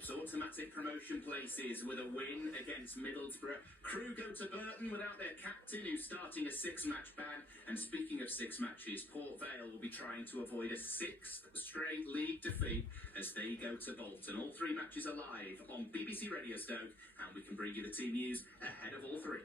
Memberships, automatic promotion places with a win against Middlesbrough. Crew go to Burton without their captain, who's starting a 6-match ban. And speaking of 6 matches, Port Vale will be trying to avoid a 6th straight league defeat as they go to Bolton. All 3 matches are live on BBC Radio Stoke, and we can bring you the team news ahead of all 3.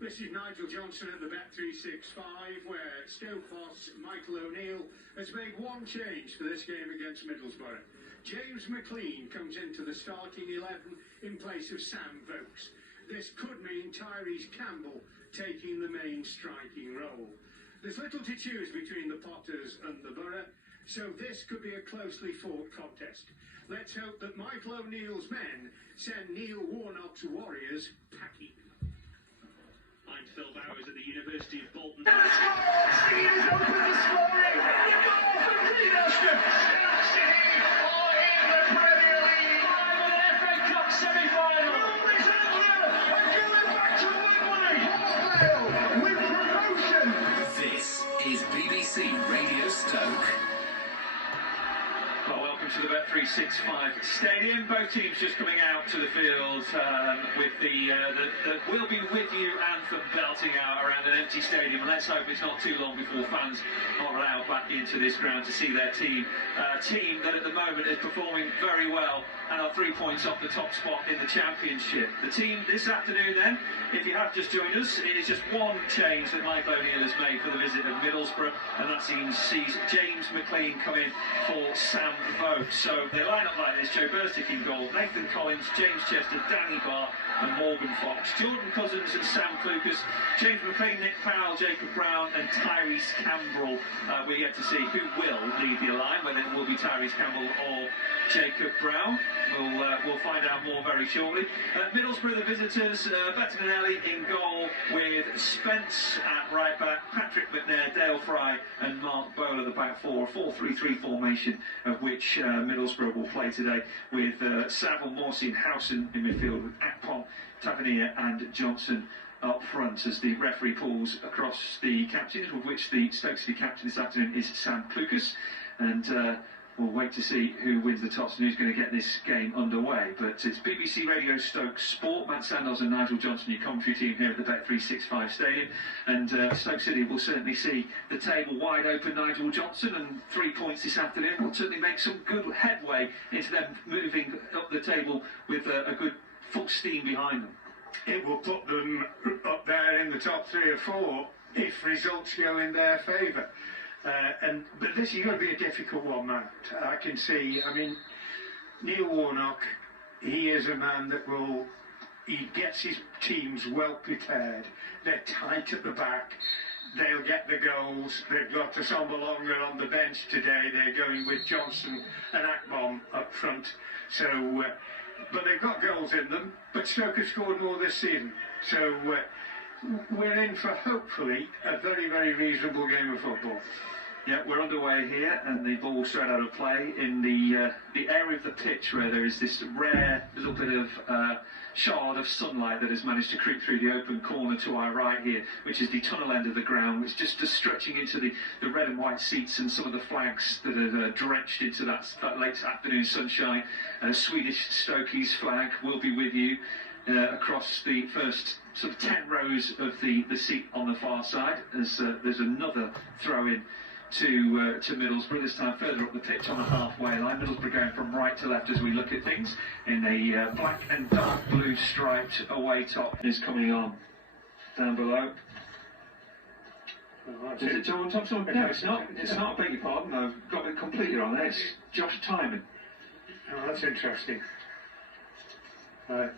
This is Nigel Johnson at the Bet365, where Stoke boss Michael O'Neill has made one change for this game against Middlesbrough. James McLean comes into the starting 11 in place of Sam Vokes. This could mean Tyrese Campbell taking the main striking role. There's little to choose between the Potters and the Boro, so this could be a closely fought contest. Let's hope that Michael O'Neill's men send Neil Warnock's Warriors packing. I'm Phil Bowers at the University of Bolton. The score! Is open the scoring! The goal for Leicester! City are in the Premier League! Final FA Cup semi-final! Rome is over! And going back to Wembley! Port Vale with promotion! This is BBC Radio Stoke. Well, welcome to the Bet365 Stadium. Both teams just coming out to the field with the "We'll Be With You" anthem belting out around an empty stadium. And let's hope it's not too long before fans are allowed back into this ground to see their team. Team that at the moment is performing very well and are 3 points off the top spot in the Championship. The team this afternoon then, if you have just joined us, it is just one change that Michael O'Neill has made for the visit of Middlesbrough, and that sees James McLean come in for Sam Vokes. So they line up like this: Joe Burstick in goal, Nathan Collins, James Chester, Danny Barr and Morgan Fox, Jordan Cousins and Sam Clucas, James McLean, Nick Powell, Jacob Brown and Tyrese Campbell. We get to see who will lead the line, whether it will be Tyrese Campbell or Jacob Brown. We'll find out more very shortly. Middlesbrough, the visitors, Bettinelli in goal with Spence at right back, Patrick McNair, Dale Fry and Mark Bowler the back four. A 4-3-3 formation of which Middlesbrough will play today with Saville, Morsey and Howson in midfield, with Akpom, Tavernier and Johnson up front as the referee pulls across the captains, of which the Stoke City captain this afternoon is Sam Clucas. And we'll wait to see who wins the toss and who's going to get this game underway. But it's BBC Radio Stoke Sport. Matt Sandoz and Nigel Johnson, your commentary team here at the Bet365 Stadium. And Stoke City will certainly see the table wide open, Nigel Johnson, and 3 points this afternoon will certainly make some good headway into them moving up the table with a good full steam behind them. It will put them up there in the top 3 or 4 if results go in their favour. But this is going to be a difficult one, Matt. I can see. I mean, Neil Warnock, he is a man that he gets his teams well prepared. They're tight at the back. They'll get the goals. They've got Assombalonga on the bench today. They're going with Johnson and Akbom up front. So, but they've got goals in them. But Stoke have scored more this season. So we're in for, hopefully, a very, very reasonable game of football. Yeah, we're underway here, and the ball straight out of play in the area of the pitch where there is this rare little bit of shard of sunlight that has managed to creep through the open corner to our right here, which is the tunnel end of the ground, which just stretching into the red and white seats and some of the flags that are drenched into that late afternoon sunshine. Swedish Stokies flag will be with you across the first sort of 10 rows of the seat on the far side. There's another throw-in to Middlesbrough, this time further up the pitch on the halfway line. Middlesbrough going from right to left as we look at things in a black and dark blue striped away top is coming on down below. Is it John Thompson? No, it's not. It's not. I beg your pardon. I've got it completely wrong there. It's Josh Timon. Oh, that's interesting. So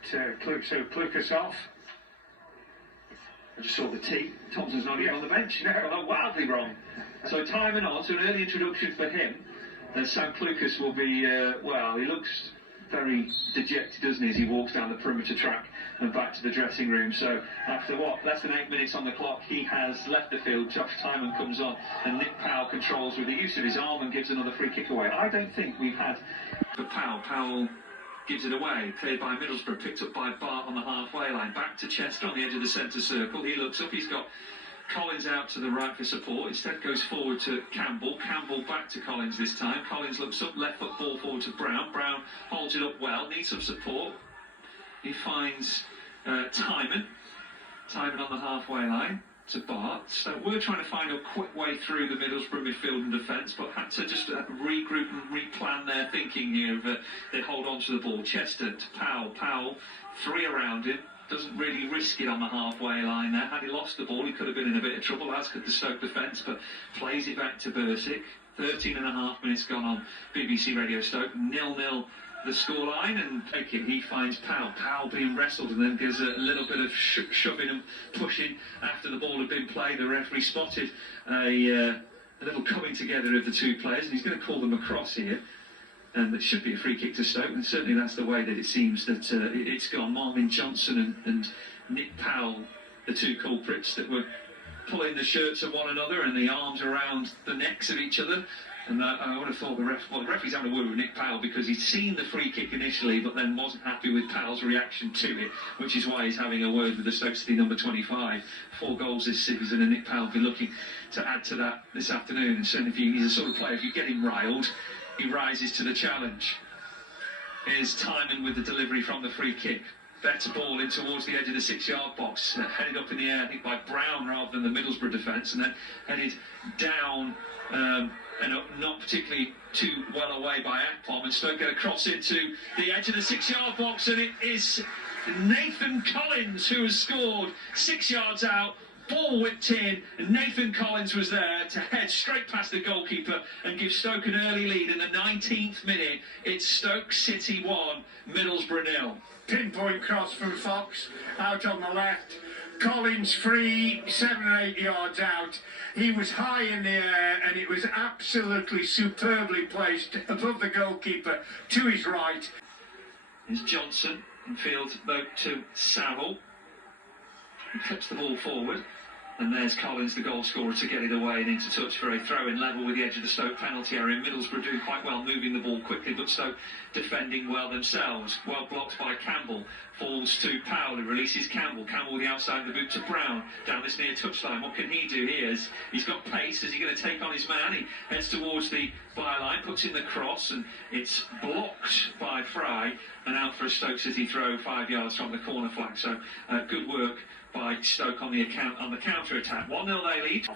Clucas off. I just saw the T. Thompson's not even on the bench. No, I'm wildly wrong. So Timon on, so an early introduction for him. Sam Clucas will be, he looks very dejected, doesn't he, as he walks down the perimeter track and back to the dressing room. So after less than 8 minutes on the clock, he has left the field. Josh Timon comes on, and Nick Powell controls with the use of his arm and gives another free kick away. I don't think we've had... But Powell gives it away, played by Middlesbrough, picked up by Bart on the halfway line, back to Chester on the edge of the centre circle. He looks up, he's got Collins out to the right for support. Instead goes forward to Campbell. Campbell back to Collins this time. Collins looks up, left foot ball forward to Brown. Brown holds it up well, needs some support. He finds Timon. Timon on the halfway line to Bart. So we're trying to find a quick way through the Middlesbrough midfield and defence, but had to just regroup and replan their thinking here. They hold on to the ball. Chester to Powell. Powell, three around him. Doesn't really risk it on the halfway line there. Had he lost the ball, he could have been in a bit of trouble, as could the Stoke defence, but plays it back to Bursic. 13 and a half minutes gone on BBC Radio Stoke. 0-0 the scoreline, and he finds Powell. Powell being wrestled, and then gives a little bit of shoving and pushing after the ball had been played. The referee spotted a little coming together of the two players, and he's going to call them across here. And it should be a free kick to Stoke, and certainly that's the way that it seems that it's gone. Marvin Johnson and Nick Powell, the two culprits that were pulling the shirts of one another and the arms around the necks of each other. And I would have thought the referee's having a word with Nick Powell because he'd seen the free kick initially, but then wasn't happy with Powell's reaction to it, which is why he's having a word with the Stoke City number 25. 4 goals this season, and Nick Powell will be looking to add to that this afternoon. And certainly, he's the sort of player, if you get him riled, he rises to the challenge. Here's Timon with the delivery from the free kick. Better ball in towards the edge of the 6-yard box. Headed up in the air, I think, by Brown rather than the Middlesbrough defence, and then headed down and not particularly too well away by Akpom. And Stoke get a cross into the edge of the 6-yard box, and it is Nathan Collins who has scored 6 yards out. Ball whipped in, and Nathan Collins was there to head straight past the goalkeeper and give Stoke an early lead. In the 19th minute, it's Stoke City 1, Middlesbrough 0. Pinpoint cross from Fox, out on the left. Collins free, 7 or 8 yards out. He was high in the air, and it was absolutely superbly placed above the goalkeeper to his right. Here's Johnson in field to Saville. He clips the ball forward, and there's Collins, the goal scorer, to get it away and into touch for a throw-in level with the edge of the Stoke penalty area. Middlesbrough doing quite well, moving the ball quickly, but Stoke defending well themselves. Well blocked by Campbell. Falls to Powell, who releases Campbell. Campbell with the outside of the boot to Brown, down this near touchline. What can he do here? He's got pace. Is he going to take on his man? He heads towards the byline, puts in the cross, and it's blocked by Fry, and out for a Stoke City throw 5 yards from the corner flag. So good work by Stoke on the counter-attack. 1-0 they lead.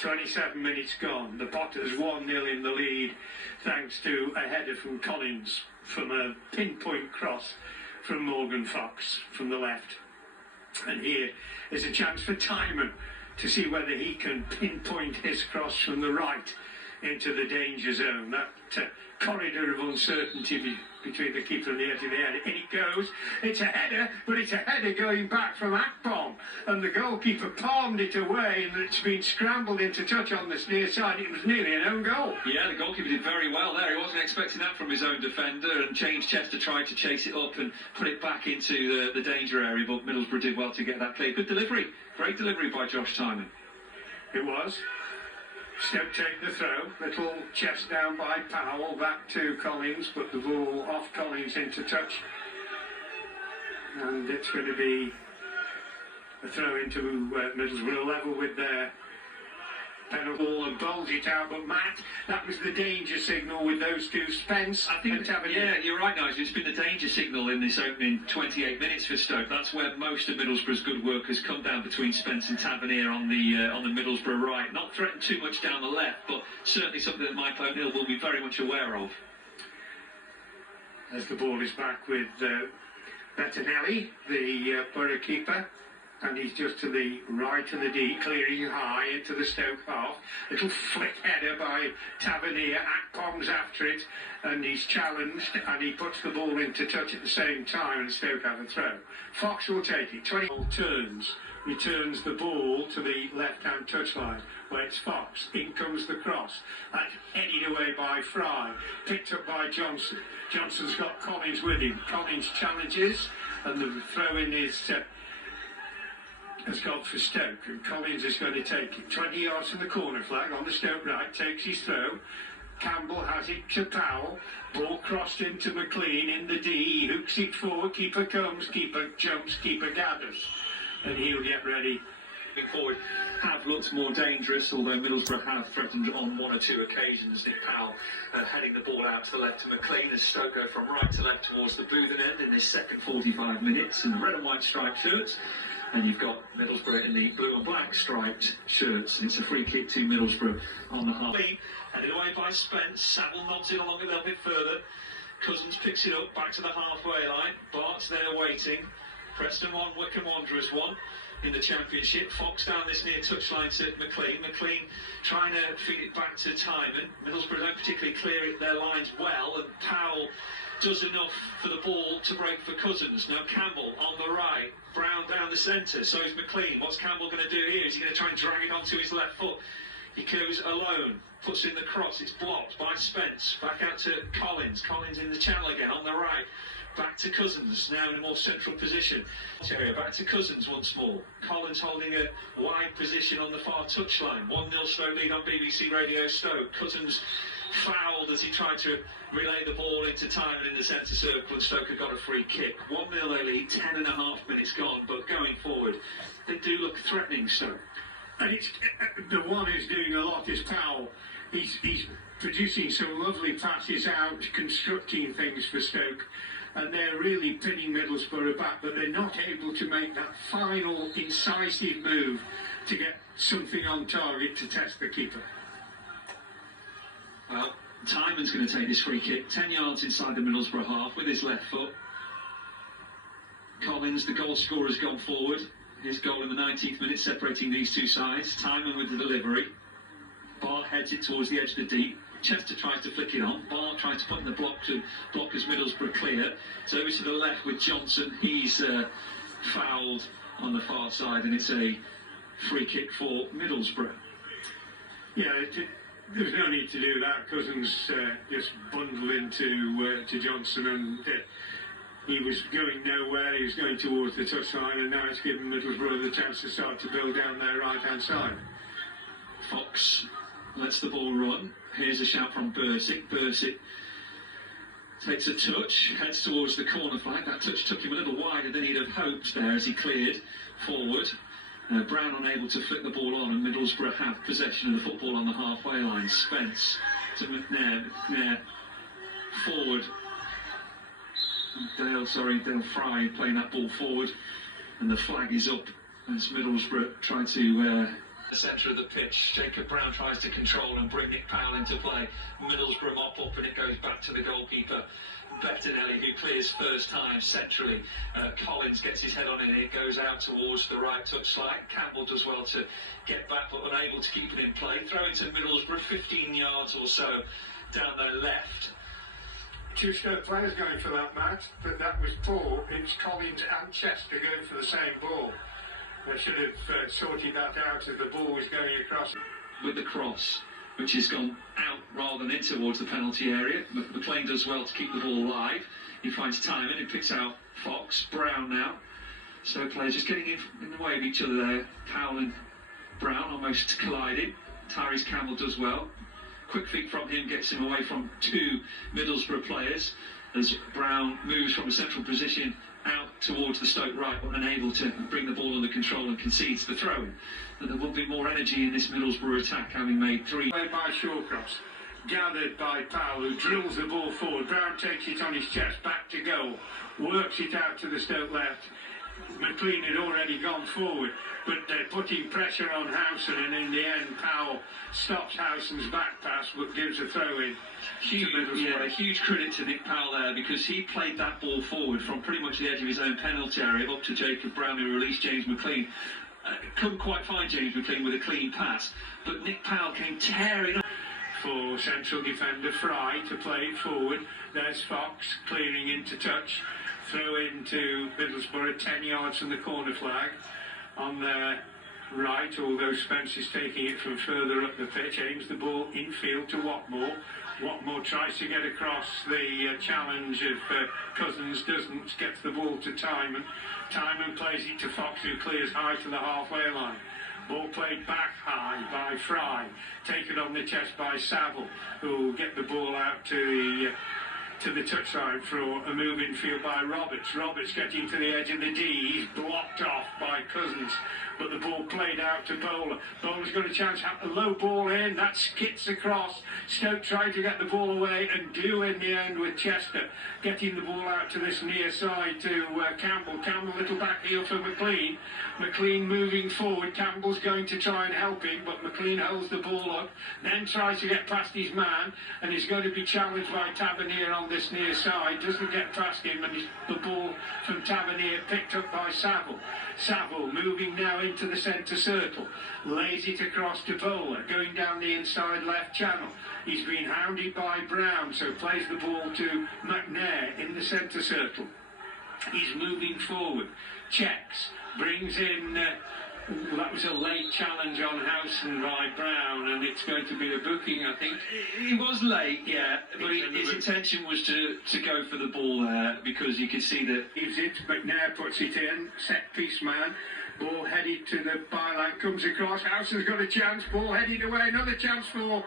27 minutes gone. The Potters 1-0 in the lead, thanks to a header from Collins from a pinpoint cross from Morgan Fox from the left. And here is a chance for Timon to see whether he can pinpoint his cross from the right into the danger zone. That corridor of uncertainty between the keeper and the edge of the area. In it goes. It's a header, but it's a header going back from Akpom. And the goalkeeper palmed it away, and it's been scrambled into touch on this near side. It was nearly an own goal. Yeah, the goalkeeper did very well there. He wasn't expecting that from his own defender, and James Chester tried to chase it up and put it back into the danger area, but Middlesbrough did well to get that clear. Good delivery. Great delivery by Josh Timon. It was. Stoke take the throw, little chest down by Powell, back to Collins, but the ball off Collins into touch. And it's going to be a throw into Middlesbrough, level with their penalty ball and bowls it out. But Matt, that was the danger signal with those two, Spence and Tavernier. Yeah, you're right, Nigel. It's been the danger signal in this opening 28 minutes for Stoke. That's where most of Middlesbrough's good work has come down, between Spence and Tavernier on the Middlesbrough right. Not threatened too much down the left, but certainly something that Michael O'Neill will be very much aware of. As the ball is back with Bettinelli, the Boro keeper. And he's just to the right of the D, clearing high into the Stoke half. Little flick header by Tavernier. Akpom's after it, and he's challenged, and he puts the ball into touch at the same time, and Stoke have a throw. Fox will take it. 20 returns the ball to the left-hand touchline, where it's Fox. In comes the cross. That's headed away by Fry. Picked up by Johnson. Johnson's got Collins with him. Collins challenges, and the throw-in is... has gone for Stoke, and Collins is going to take it 20 yards from the corner flag on the Stoke right, takes his throw. Campbell has it to Powell, ball crossed into McLean in the D, he hooks it forward, keeper comes, keeper jumps, keeper gathers, and he'll get ready Forward have looked more dangerous, although Middlesbrough have threatened on one or two occasions. Nick Powell heading the ball out to the left to McLean as Stoke go from right to left towards the Boothen end in this second 45 minutes in the red and white striped shirts. And you've got Middlesbrough in the blue and black striped shirts. And it's a free kick to Middlesbrough on the half. Headed away by Spence. Saville nods it along a little bit further. Cousins picks it up back to the halfway line. Bart's there waiting. Preston 1, Wycombe Wanderers 1 in the Championship. Fox down this near touchline to McLean. McLean trying to feed it back to Timon. Middlesbrough don't particularly clear their lines well, and Powell does enough for the ball to break for Cousins. Now Campbell on the right, Brown down the centre, so is McLean. What's Campbell going to do here? Is he going to try and drag it onto his left foot? He goes alone, puts in the cross, it's blocked by Spence. Back out to Collins. Collins in the channel again on the right. Back to Cousins, now in a more central position. Back to Cousins once more. Collins holding a wide position on the far touchline. 1-0 Stoke lead on BBC Radio Stoke. Cousins fouled as he tried to relay the ball into Timon in the centre circle, and Stoke got a free kick. 1-0 they lead, 10.5 minutes gone, but going forward, they do look threatening, Stoke. And it's the one who's doing a lot is Powell. He's producing some lovely passes out, constructing things for Stoke. And they're really pinning Middlesbrough back, but they're not able to make that final incisive move to get something on target to test the keeper. Well, Timon's going to take this free kick, 10 yards inside the Middlesbrough half with his left foot. Collins, the goal scorer, has gone forward. His goal in the 19th minute separating these two sides. Timon with the delivery. Bart heads it towards the edge of the deep. Chester tries to flick it on. Bart tries to put in the block as Middlesbrough clear. It's over to the left with Johnson. He's fouled on the far side, and it's a free kick for Middlesbrough. Yeah, there's no need to do that. Cousins just bundled into to Johnson, and he was going nowhere. He was going towards the touchline, and now it's given Middlesbrough the chance to start to build down their right-hand side. Fox lets the ball run. Here's a shout from Bursic. Bursic takes a touch, heads towards the corner flag. That touch took him a little wider than he'd have hoped there as he cleared forward. Brown unable to flick the ball on, and Middlesbrough have possession of the football on the halfway line. Spence to McNair forward. Dale Fry playing that ball forward, and the flag is up as Middlesbrough try to the centre of the pitch. Jacob Brown tries to control and bring Nick Powell into play. Middlesbrough mop up, and it goes back to the goalkeeper Bettinelli, who clears first time centrally. Collins gets his head on it, and it goes out towards the right touchline. Campbell does well to get back, but unable to keep it in play. Throw into Middlesbrough, 15 yards or so down their left. Two Stoke players going for that, Matt, but that was poor. It's Collins and Chester going for the same ball. They should have sorted that out as the ball was going across. With the cross, which has gone out rather than in towards the penalty area. McLean does well to keep the ball alive. He finds Timon, who picks out Fox. Brown now. So players just getting in the way of each other there. Powell and Brown almost colliding. Tyrese Campbell does well. Quick feet from him gets him away from two Middlesbrough players as Brown moves from a central position out towards the Stoke right, but unable to bring the ball under control and concedes the throw-in. But there will be more energy in this Middlesbrough attack, having made three. Played by Shawcross, gathered by Powell, who drills the ball forward. Brown takes it on his chest, back to goal, works it out to the Stoke left. McLean had already gone forward, but they're putting pressure on Howson, and in the end Powell stops Howson's back pass but gives a throw-in. Huge credit to Nick Powell there, because he played that ball forward from pretty much the edge of his own penalty area up to Jacob Brown, who released James McLean. Couldn't quite find James McLean with a clean pass, but Nick Powell came tearing up. For central defender Fry to play it forward. There's Fox clearing into touch. Throw into Middlesbrough, 10 yards from the corner flag. On their right, although Spence is taking it from further up the pitch, aims the ball infield to Watmore. Watmore tries to get across the challenge of Cousins, doesn't, gets the ball to Timon. Timon plays it to Fox, who clears high to the halfway line. Ball played back high by Fry, taken on the chest by Saville, who will get the ball out to the to the touchline for a move in field by Roberts. Roberts getting to the edge of the D. He's blocked off by Cousins, but the ball played out to Bowler. Bowler's got a chance, a low ball in, that skits across. Stoke trying to get the ball away and do in the end with Chester, getting the ball out to this near side to Campbell. Campbell, little back heel for McLean. McLean moving forward. Campbell's going to try and help him, but McLean holds the ball up, then tries to get past his man, and he's going to be challenged by Tavernier on this near side. Doesn't get past him, and the ball from Tavernier picked up by Saville. Saville moving now into the centre circle, lays it across to Bowler, going down the inside left channel. He's been hounded by Brown, so plays the ball to McNair in the centre circle. He's moving forward, checks, brings in, that was a late challenge on Howson by Brown, and it's going to be a booking, I think. He was late, yeah, but his intention was to go for the ball there, because you could see that... Gives it, McNair puts it in, set piece man, ball headed to the byline, comes across, Howson's got a chance, ball headed away, another chance for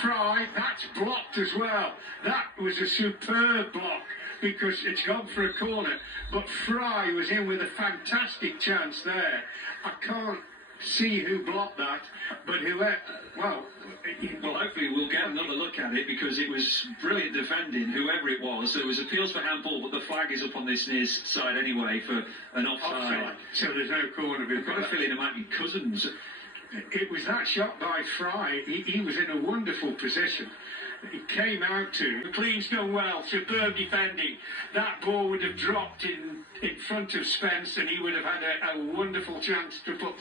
Fry. That's blocked as well. That was a superb block, because it's gone for a corner, but Fry was in with a fantastic chance there. I can't see who blocked that, but whoever, well, hopefully we'll get another look at it, because it was brilliant defending, whoever it was. There was appeals for handball, but the flag is up on this near side anyway for an offside. So there's no corner. I've got a feeling it might be Cousins. It was that shot by Fry. He was in a wonderful position. It came out to McLean's done well, superb defending. That ball would have dropped in front of Spence, and he would have had a wonderful chance to put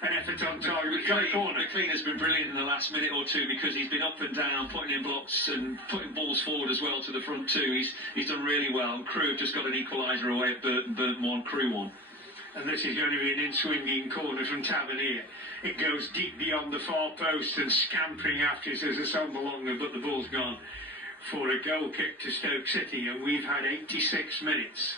an effort on target. McLean has been brilliant in the last minute or two, because he's been up and down, putting in blocks and putting balls forward as well to the front too. He's done really well. And Crewe have just got an equaliser away at Burton. Burton 1, Crewe 1. And this is going to be an in-swinging corner from Tavernier. It goes deep beyond the far post, and scampering after it as a son longer, but the ball's gone for a goal kick to Stoke City, and we've had 86 minutes,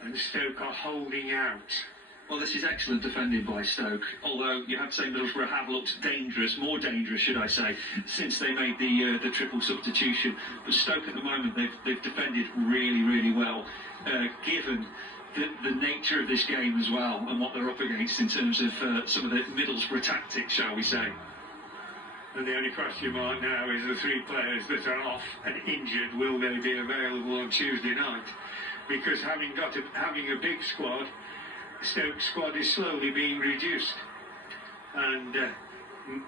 and Stoke are holding out. Well, this is excellent defending by Stoke, although you have to say Middlesbrough have looked dangerous, more dangerous should I say, since they made the triple substitution. But Stoke at the moment, they've defended really, really well, given the nature of this game as well, and what they're up against in terms of some of the Middlesbrough tactics, shall we say. And the only question mark now is the three players that are off and injured, will they be available on Tuesday night? Because having a big squad, Stoke's squad is slowly being reduced. And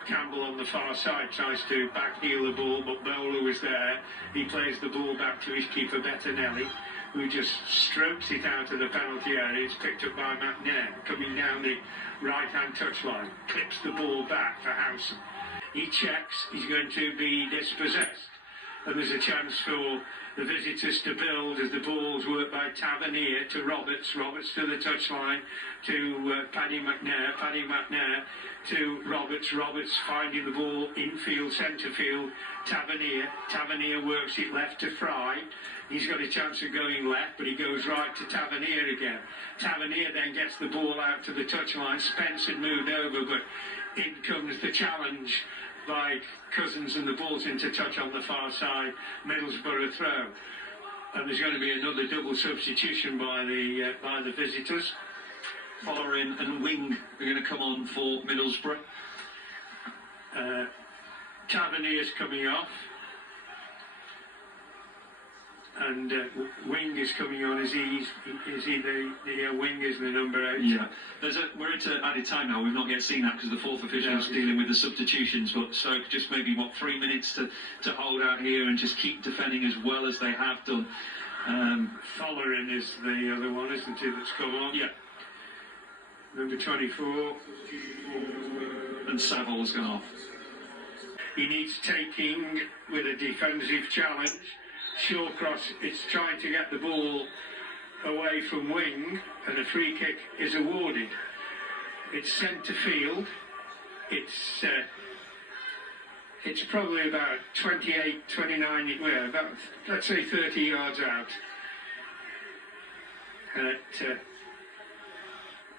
Campbell on the far side tries to back heel the ball, but Bowler was there. He plays the ball back to his keeper Bettinelli, who just strokes it out of the penalty area. It's picked up by McNair, coming down the right-hand touchline, clips the ball back for Howson. He checks, he's going to be dispossessed, and there's a chance for the visitors to build as the ball's worked by Tavernier to Roberts to the touchline to Paddy McNair to Roberts finding the ball infield, centre field, Tavernier works it left to Fry. He's got a chance of going left, but he goes right to Tavernier again. Tavernier then gets the ball out to the touchline. Spence had moved over, but in comes the challenge by Cousins, and the ball's into touch on the far side. Middlesbrough throw, and there's going to be another double substitution by the visitors. Following and Wing are going to come on for Middlesbrough. Tavernier's coming off, and Wing is coming on. Is he the Wing is the number 8? Yeah. We're into added time now. We've not yet seen that because the fourth official's dealing with the substitutions. But Stoke just maybe 3 minutes to hold out here and just keep defending as well as they have done. Following is the other one, isn't it? That's come on. Yeah. Number 24. And Saville's gone off. He needs taking with a defensive challenge. Shawcross is trying to get the ball away from Wing, and a free kick is awarded. It's centre field. It's probably about 28, 29, well, about, let's say 30 yards out.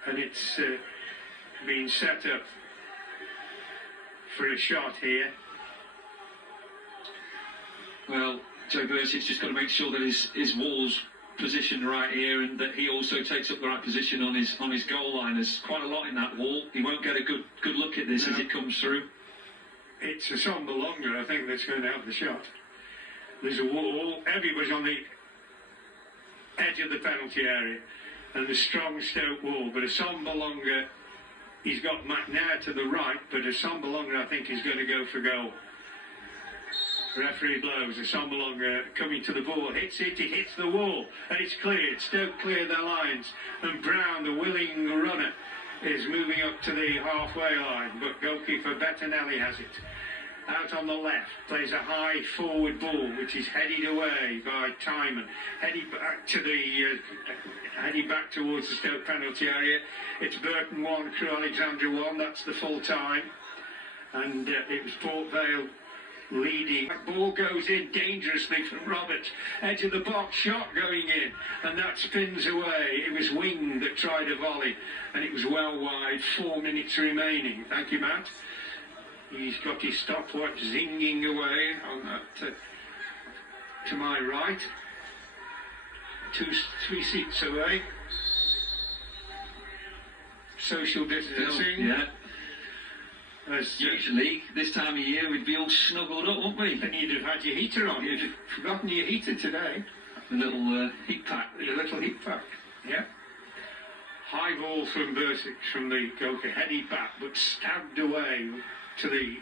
And it's been set up for a shot here. Well, Joe Bursic's just got to make sure that his wall's positioned right here, and that he also takes up the right position on his goal line. There's quite a lot in that wall. He won't get a good look at this as it comes through. It's a sombre longer, I think, that's going to have the shot. There's a wall. Everybody's on the edge of the penalty area, and the strong Stoke wall. But a sombre longer, he's got McNair to the right, but a sombre longer, I think, is going to go for goal. Referee blows. A sombre longer coming to the ball, hits it, it hits the wall, and it's cleared. Stoke clear their lines, and Brown, the willing runner, is moving up to the halfway line, but goalkeeper Bettinelli has it. Out on the left, plays a high forward ball, which is headed away by Timon, headed back towards the Stoke penalty area. It's Burton 1, Crewe Alexandra 1. That's the full time, and it was Port Vale leading. Ball goes in dangerously from Roberts, edge of the box, shot going in, and that spins away. It was Wing that tried a volley, and it was well wide. 4 minutes remaining. Thank you, Matt. He's got his stopwatch zinging away on that to my right. 3 seats away. Social distancing. Yeah. Usually, this time of year, we'd be all snuggled up, wouldn't we? And you'd have had your heater on. You'd have forgotten your heater today. The little heat pack. The little heat pack, yeah. High ball from Bursic, from the goalkeeper, headed back, but stabbed away to the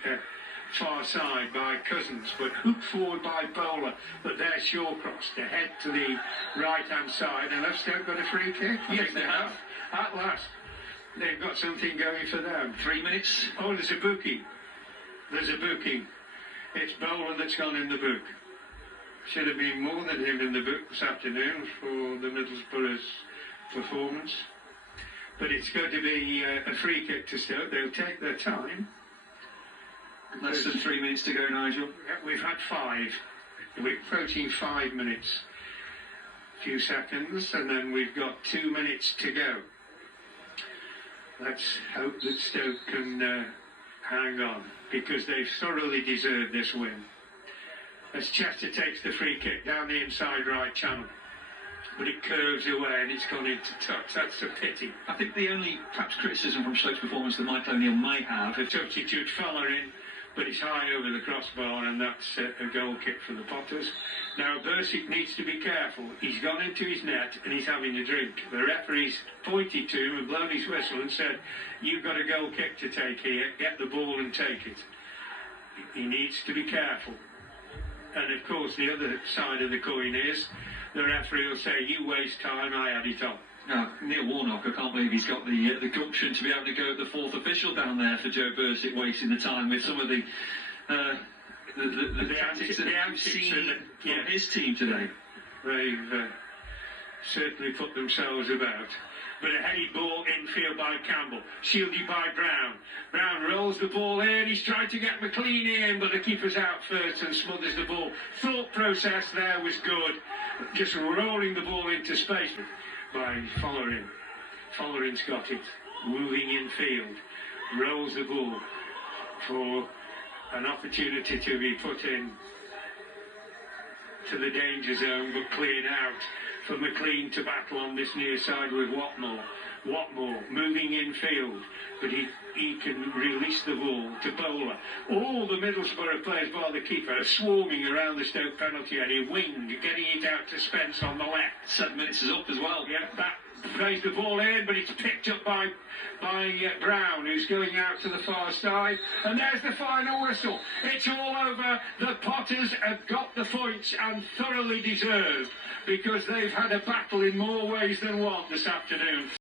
far side by Cousins, but hooked forward by Bowler. But there's Shawcross to head to the right-hand side, and have Stoke got a free kick? Yes, they have. At last. They've got something going for them. 3 minutes. Oh, there's a booking. There's a booking. It's Bowler that's gone in the book. Should have been more than him in the book this afternoon for the Middlesbrough's performance. But it's going to be a free kick to Stoke. They'll take their time. Less than 3 minutes to go, Nigel. We've had 5. We're approaching 5 minutes. A few seconds, and then we've got 2 minutes to go. Let's hope that Stoke can hang on, because they've thoroughly deserved this win. As Chester takes the free kick down the inside right channel, but it curves away and it's gone into touch. That's a pity. I think the only perhaps criticism from Stoke's performance that Michael O'Neill might have, a substitute fella in, but it's high over the crossbar, and that's a goal kick for the Potters. Now Bursic needs to be careful. He's gone into his net and he's having a drink. The referee's pointed to him and blown his whistle and said, "You've got a goal kick to take here, get the ball and take it." He needs to be careful. And of course the other side of the coin is, the referee will say, "You waste time, I had it on." Now, Neil Warnock, I can't believe he's got the gumption to be able to go at the fourth official down there for Joe Bursic, wasting the time with some of the tactics that we've seen from his team today. They've certainly put themselves about. But a headed ball infield by Campbell, shielded by Brown. Brown rolls the ball in, he's trying to get McLean in, but the keeper's out first and smothers the ball. Thought process there was good, just rolling the ball into space by Follering. Follering's got it, moving infield, rolls the ball for an opportunity to be put in to the danger zone, but cleared out for McLean to battle on this near side with Watmore. Watmore moving infield, but he can release the ball to Bowler. All the Middlesbrough players, bar the keeper, are swarming around the Stoke penalty area. Wing getting it out to Spence on the left. 7 minutes is up as well. Yeah, that plays the ball in, but it's picked up by Brown, who's going out to the far side. And there's the final whistle. It's all over. The Potters have got the points, and thoroughly deserved, because they've had a battle in more ways than one this afternoon.